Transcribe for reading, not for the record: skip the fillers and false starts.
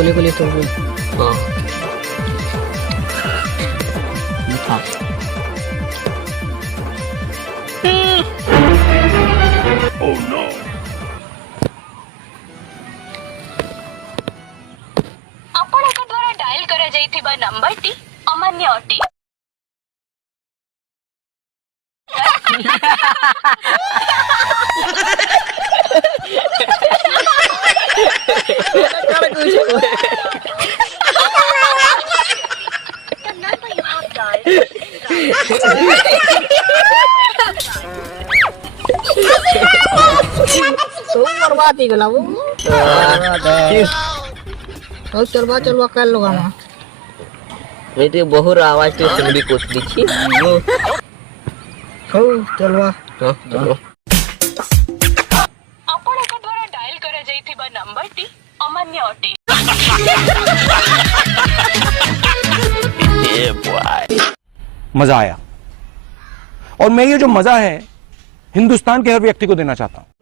खुली खुली तोड़ हाँ हाँ ଆପଣଙ୍କ ଦ୍ୱାରା ଡାଏଲ କରାଯାଇଥିବା ନମ୍ବରଟି ଅମାନ୍ୟ ଅଟେ। The number you have dialed तो बर्बाद ही गला वो तो चलवा कर लो गाना मेरे बहुर आवाज तो सुन भी कुछ दिखी हो चलवा हाँ चलो ଆପଣଙ୍କ ଦ୍ୱାରା ଡାଏଲ କରାଯାଇଥିବା ନମ୍ବରଟି ଅମାନ୍ୟ ଅଟେ। मजा आया और मैं ये जो मजा है हिंदुस्तान के हर व्यक्ति को देना चाहता हूं।